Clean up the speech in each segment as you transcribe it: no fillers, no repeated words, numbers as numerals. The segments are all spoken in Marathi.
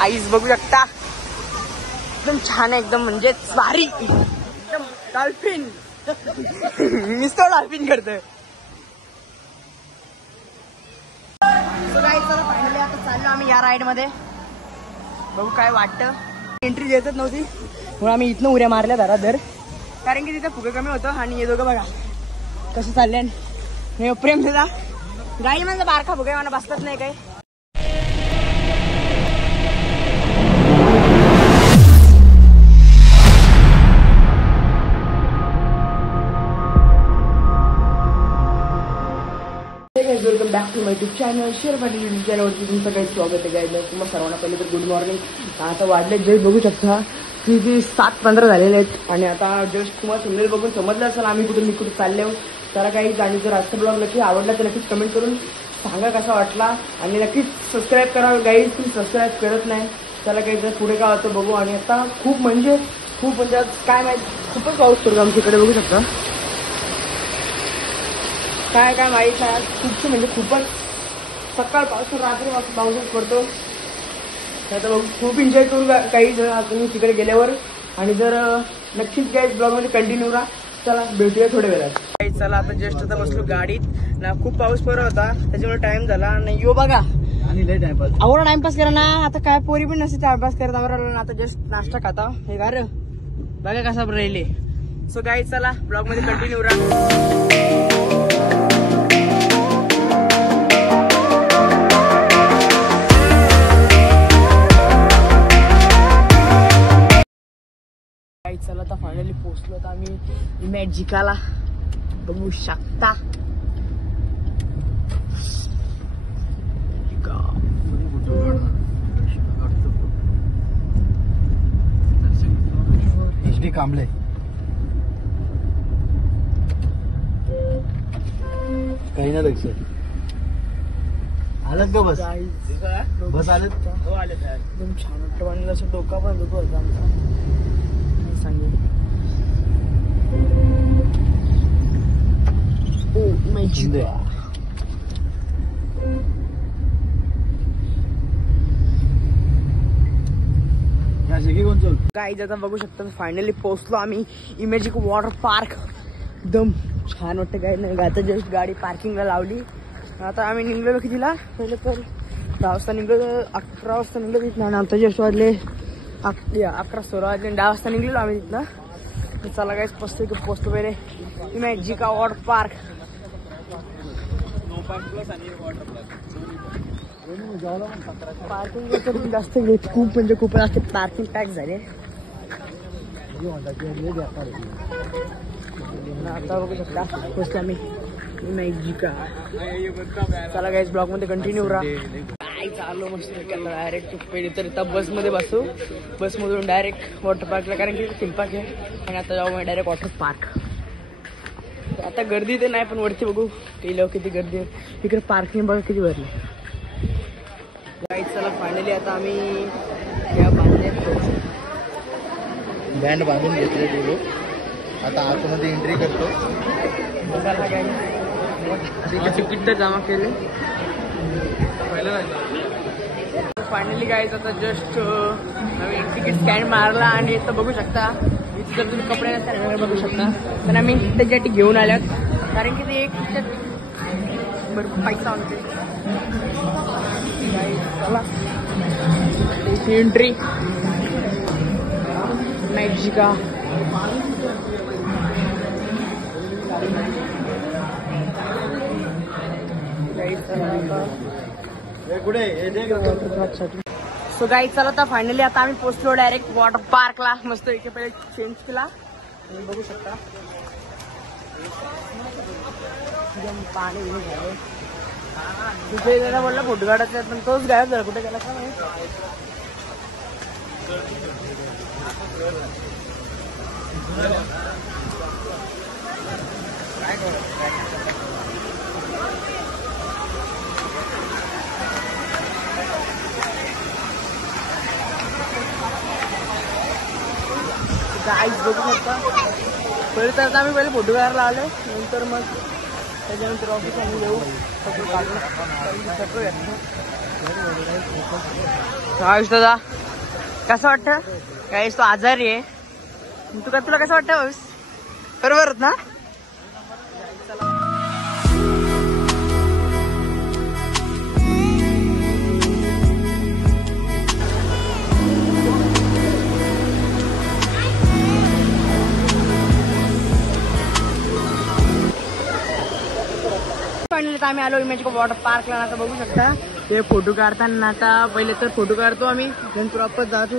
आईस बघू शकता, एकदम छान आहे, एकदम म्हणजे भारी, एकदम डॉल्फिन. नुसतं डॉल्फिन करतोय. फायनली आता चाललो आम्ही या राईड मध्ये. बघू काय वाटतं. एंट्री देतच नव्हती म्हणून आम्ही इथनं उड्या मारल्या धराधर, कारण की तिथे फुगे कमी होतं. आणि हे दोघं बघा कसं चालले. प्रेम तुझा गाडी म्हणजे बारका फुगे मला बसतच नाही काही. Welcome back to my YouTube channel. शेअर पाटील यूट्यूब चॅनलवरती तुमचं काही स्वागत आहे. काय तुम्हाला सर्वांना पहिले तर गुड मॉर्निंग. आता वाढले जस्ट बघू शकता की 7:15 झालेले आहेत. आणि आता जस्ट तुम्हाला समजेल, बघून समजलं असेल आम्ही कुठे चालले आहोत. त्याला काही आणि जर आजचा ब्लॉग नक्की आवडला तर नक्कीच कमेंट करून सांगा कसा वाटला. आणि नक्कीच सबस्क्राईब करा गाईज, तुम्ही सबस्क्राईब करत नाही. त्याला काही जर पुढे काय होतं बघू. आणि आता खूप म्हणजे काय माहीत खूपच पाऊस पडतो आमच्याकडे बघू शकता. काय माहीत नाही, खूपच म्हणजे खूपच सकाळपासून रात्रीपासून पाऊसच पडतो. आता बघू, खूप एन्जॉय करू काही जर तुम्ही तिकडे गेल्यावर. आणि जर नक्कीच काही ब्लॉगमध्ये कंटिन्यू राहा. चला भेटूया थोड्या वेळात. चला आता जस्ट आता बसलो गाडीत ना. खूप पाऊस पडत होता त्याच्यामुळे टाइम झाला नाही. यो बघा आणि लय टाइमपास आवडा टाइमपास करा ना. आता काय पोरी पण नसते टाइमपास करत आम्हाला. आता जस्ट नाश्ता खाता हे गार बघा कसा राहिले. सो गाईज चला ब्लॉग मध्ये कंटिन्यू राहा. चला आता फायनली पोहोचलो तर आम्ही मॅजिकाला बघू शकता. HD कांबळे काही ना लक्ष आलत का बस आलत. हो आले. एकदम छान वाटतं. आणि असं डोका पण दुखत होता आमचा. सांगेल गाईज आता बघू शकता फायनली पोहोचलो आम्ही इमॅजिक वॉटर पार्क. एकदम छान वाटतं. काय नाही आता जस्ट गाडी पार्किंगला लावली. आता आम्ही निघलो कितीला पहिले तर 10 वाजता निघलो, 11 वाजता निघलो तिथं. आणि आता जस्ट वाजले 11-16 वाजले. 10 वाजता निघलेलो आम्ही तिथनं. चला काहीच पोचतो पहिले इमॅजिका वॉटर पार्क. पार्किंग तर जास्त खूप म्हणजे खूप जास्त पार्किंग पॅक झाले. आता बघू शकता पोचतो आम्ही इमॅजिका. चला काहीच ब्लॉग मध्ये कंटिन्यू राहा. चाललो मस्त डायरेक्ट पहिले तर इथं बसमध्ये बसू. बसमधून डायरेक्ट वॉटर पार्कला, कारण की थीम पार्क आहे. आणि आता जाऊ मग डायरेक्ट वॉटर पार्क. आता गर्दी ते नाही पण वरती बघू गेलो किती गर्दी आहे. इकडे पार्किंग बघा किती भरली. चला फायनली आता आम्ही या बँड बांधून घेतले गेलो. आता आतमध्ये एंट्री करतो. तिकीट तर जमा केले फायनली गाईज. आता जस्ट नवीन तिकीट स्कॅन मारला. आणि इथं बघू शकता इथे जर तुम्ही कपडे नसतात बघू शकता तर आम्ही त्याच्यासाठी घेऊन आल्यात, कारण की ते एक भरपूर पैसा आणते. चला एंट्री मॅजिका. सो गाईज चला आता फायनली आता आम्ही पोहोचलो डायरेक्ट वॉटर पार्कला. मस्त इथे पहिले चेंज केला तुम्ही बघू शकता. पाणी झालं तिथे जरा बोलला फोटो काढायचा पण तोच गायब झाला. कुठे गेला का माहिती. गाईज बघू शकता पहिले तर आम्ही पहिले फोटो काढायला आलो. नंतर मग त्याच्यानंतर ऑफिस आम्ही येऊ फोटो काढून फोटो घेतलो. आयुष दादा कसं वाटतं? काहीच तो आजारी आहे. तुला कसं वाटतं आयुष? बरोबर ना? आम्ही आलो इमेज वॉटर पार्कला. आता बघू शकता ते फोटो काढताना. आता पहिले तर फोटो काढतो आम्ही, नंतर आपण जातो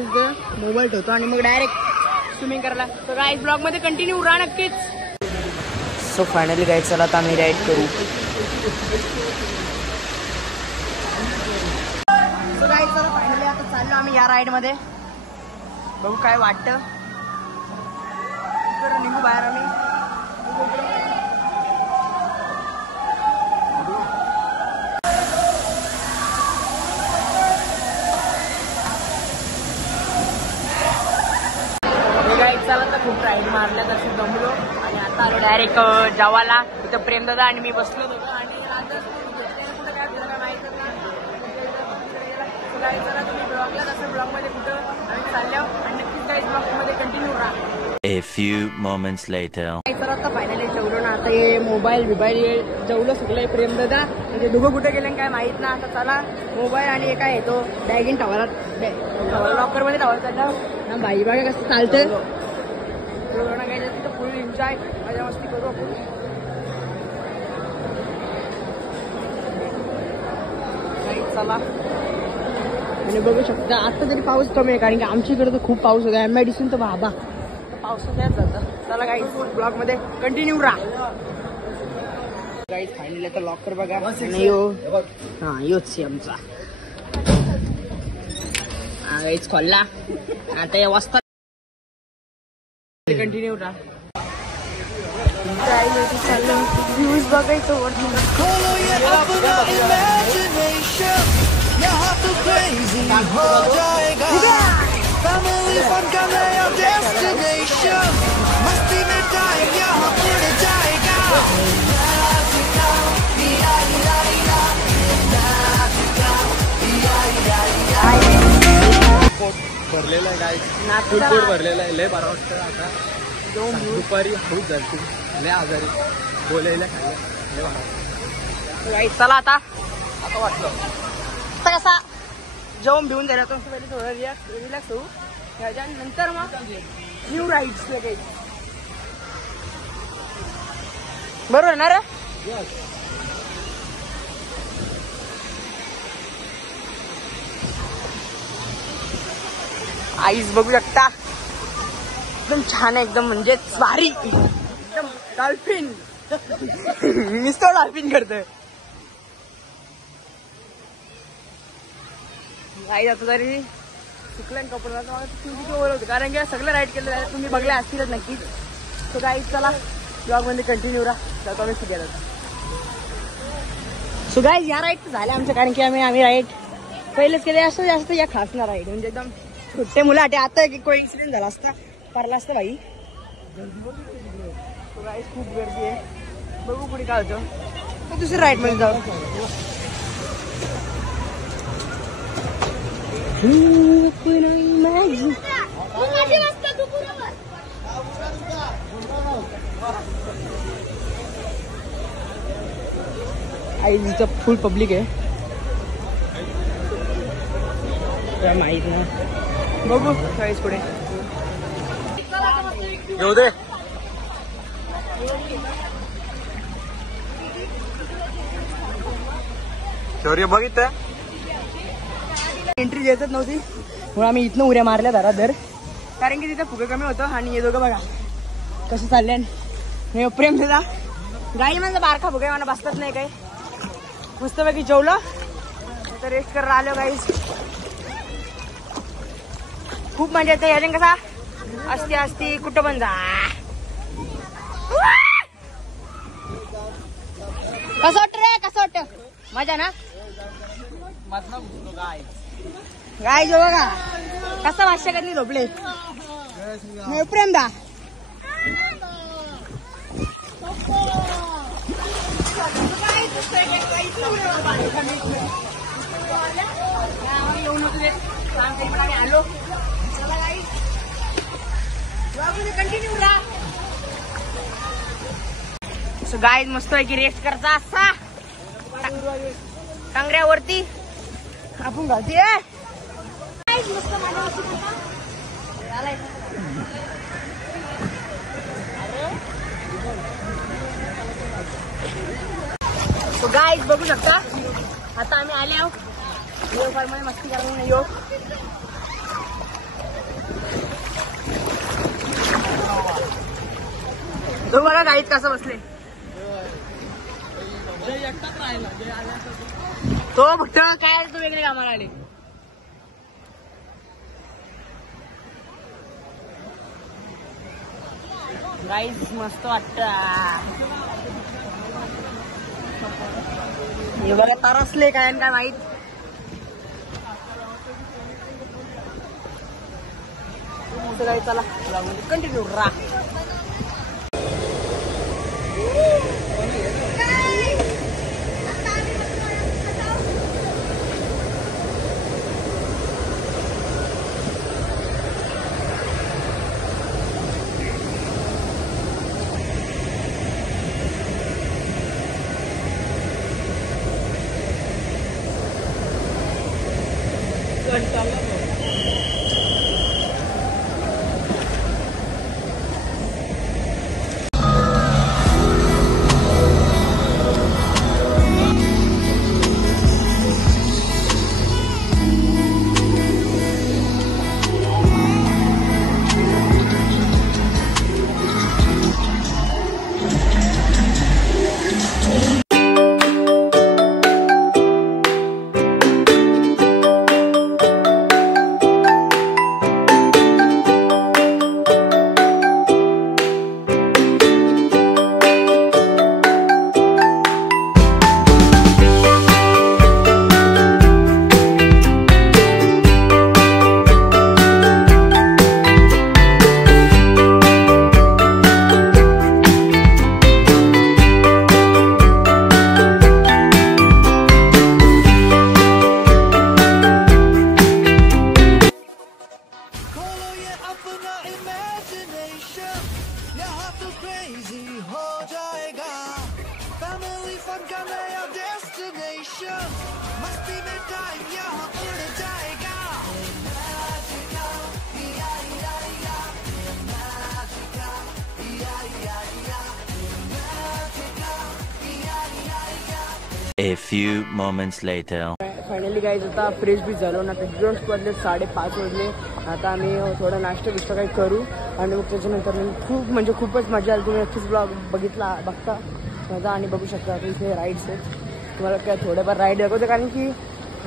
मोबाईल ठेवतो आणि मग डायरेक्ट स्विमिंग करायला. तर गाईज ब्लॉग मध्ये कंटिन्यू राहा नक्कीच. सो फायनली गाईज चला आता आम्ही राईड करू. सो गाईज चला फायनली आता चाललो आम्ही या राईड मध्ये. बघू काय वाटतं. निघू बाहेर आम्ही. चला तर खूप राईड मारल्या तशी दमलो आणि आता आलो डायरेक्ट जावाला. तिथं प्रेमदादा आणि मी बसलो होतो आणि चला तुम्ही ब्लॉगला तसं ब्लॉगमध्ये कुठं आम्ही चाललो आणि नक्कीच काही ब्लॉगमध्ये कंटिन्यू राहा. A few moments later. तर आता फायनली जेवलो ना. आता हे मोबाईल जेवलं सगळं. प्रेमदादा म्हणजे दोघं कुठे गेले काय माहित ना. आता चला मोबाईल आणि हे काय येतो बॅगिन ठेवायला लॉकर मध्ये ठेवायला ना. बाई बघा कसं चालतं. फुल एन्जॉय मजा मस्ती करू आपण. चला आणि बघू शकता आता तरी पाऊस कमी आहे कारण की आमच्या इकडे तर खूप पाऊस होता. MIDC तर बाबा पावसाच्याच जातं. चला काही ब्लॉग मध्ये कंटिन्यू राहा. काही फायनली आता लॉकर बघा. हा योच आमचा काहीच खोलला. आता या वाजता कंटिन्यू राहा. व्ह्यूज बघायचं भरलेलं आहे काय फुलपोट भरलेलं आहे. लय बरं वाटतं. आता दुपारी हौस झाली लय आजारी बोलायला खायला लय बरं. चला आता वाटलं आता कसा जेवण भिवून जायला तो पहिले थोडं रिलॅक्स होऊ नंतर मग न्यू राईड्स लगेच. बरोबर ना रे? आईस बघू शकता एकदम छान आहे. एकदम म्हणजे भारी. एकदम डॉल्फिन नुसतं डॉल्फिन करतोय. आई आता तरी चुकलं कपडा होतं कारण की सगळं राईड केलं तुम्ही बघले असतीलच नक्कीच. तर काही चला ब्लॉग मध्ये कंटिन्यू राहा. जातो आम्ही फिरायला. सो गाईज या राईड झाल्या आमच्या कारण की आम्ही राईड पहिलेच केले. असं जास्त या खास ना राईड म्हणजे एकदम छोटे मुलं आटे. आता कोई इन्सिडेंट झाला असता परला असतं भाई. खूप गर्दी आहे. बघू पुढे काय होतं. दुसऱ्या राईड मध्ये जाऊ. आई इथं फुल पब्लिक आहे. माहित ना. बघू काहीच पुढे येऊ दे. शौर्य बघितलं एंट्री देतच नव्हती म्हणून आम्ही इथनं उड्या मारल्या धराधर कारण की तिथं फुगे कमी होतं. आणि हे दोघं बघा कसं चालले. मी प्रेम दिला गाई म्हणजे बारखा फुगे मला बसतच नाही काही. पुस्तपैकी जेवलं तर रेस्ट करायला आलो गाईस. खूप मजा येते. याने कसा असती कुठं पण जा. कसं वाटत रे? कसं वाटत? मजा ना. गाय जो बघा कसं भाष्य कधी झोपले. प्रेम दा येऊन आलो कंटिन्यू राहा. सो गाईज मस्त आहे की रेस्ट करता असा टांगऱ्यावरती आपण घालते तो गाईज बघू शकता आता आम्ही आले आहोत यो फार मध्ये मस्ती करायला नाही. यो तो बघा गाईज कसं बसले तो भट्ट काय तू वेगळे कामाला आले. गाईज मस्त वाटत हे बघा तरसले काय काय माहित. गाई चला कंटिन्यू राहा. A few moments later. Finally guys आता फ्रेश बी झालो ना तर जस्ट वाजले 5:30 वाजले. आता आम्ही थोडा नाश्ता बिष्टा काही करू आणि मग त्याच्यानंतर म्हणजे खूपच मजा आली. तुम्ही नक्कीच ब्लॉग बघता माझा आणि बघू शकता की इथे राईड्स आहेत. तुम्हाला काय थोडेफार राईड दाखवते कारण की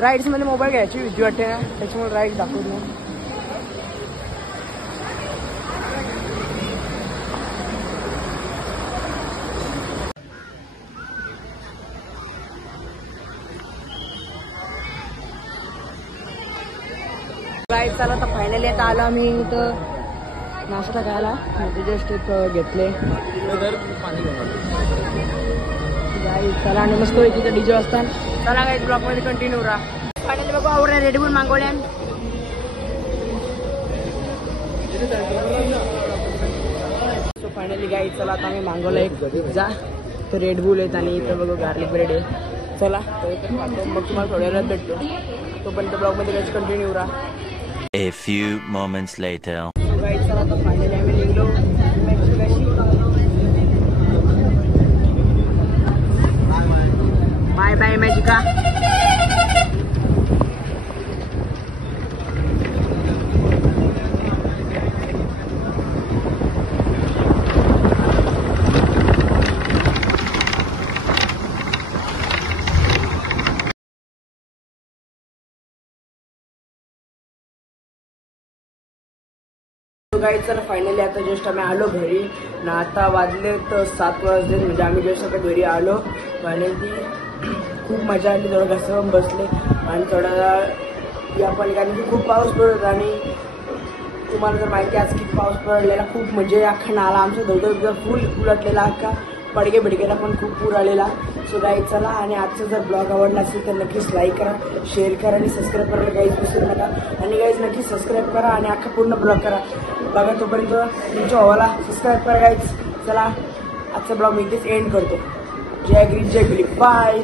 राईड्समध्ये मोबाईल घ्यायची भीती वाटते ना त्याच्यामुळे राईड दाखवतो. गाईज चला आता फायनली आता आलो आम्ही इथं नाश्ता खायला. जस्ट इथं घेतले गाईज चला आणि मस्त तिथे डीजे असतात. चला गाईज ब्लॉकमध्ये कंटिन्यू राहा. फायनली बघू आवडल्या रेडबुल मागवल्या. सो फायनली गाईज चला आता आम्ही मागवलं एक पिझ्झा तर रेडबुल आहेत आणि इथं बघू गार्लिक ब्रेड आहे. चला तर इथं खातो मग तुम्हाला थोड्या वेळात भेटतो. तोपर्यंत ब्लॉगमध्ये गाईज कंटिन्यू राहा. A few moments later. Guys चला आता फायनली आम्ही निघलो बाय बाय मॅजिका. गाईज चला फायनली आता जस्ट आम्ही आलो घरी ना. आता वाजले तर 7 वाजले म्हणजे आम्ही जस्ट आता घरी आलो. फायनली खूप मजा आली. थोडं घसरून बसले आणि थोडा या पण कारण की खूप पाऊस पडत आणि तुम्हाला जर माहिती आज किती पाऊस पडलेला खूप म्हणजे अख्खा नाला आमचा धवधव फुल उलटलेला अख्खा पडगे बिडगेला पण खूप पूर आलेला. सो गाईज चला आणि आजचा जर ब्लॉग आवडला असेल तर नक्कीच लाईक करा शेअर करा आणि सबस्क्राईब करायला काहीच विसरू नका. आणि नक्की सबस्क्राईब करा आणि अख्खा पूर्ण ब्लॉग करा बघा. तोपर्यंत तुमच्या भावाला सबस्क्राईब करा गाईज. चला आजचा ब्लॉग मी इथेच एंड करतो. जय ग्रीन जय ग्रीन बाय.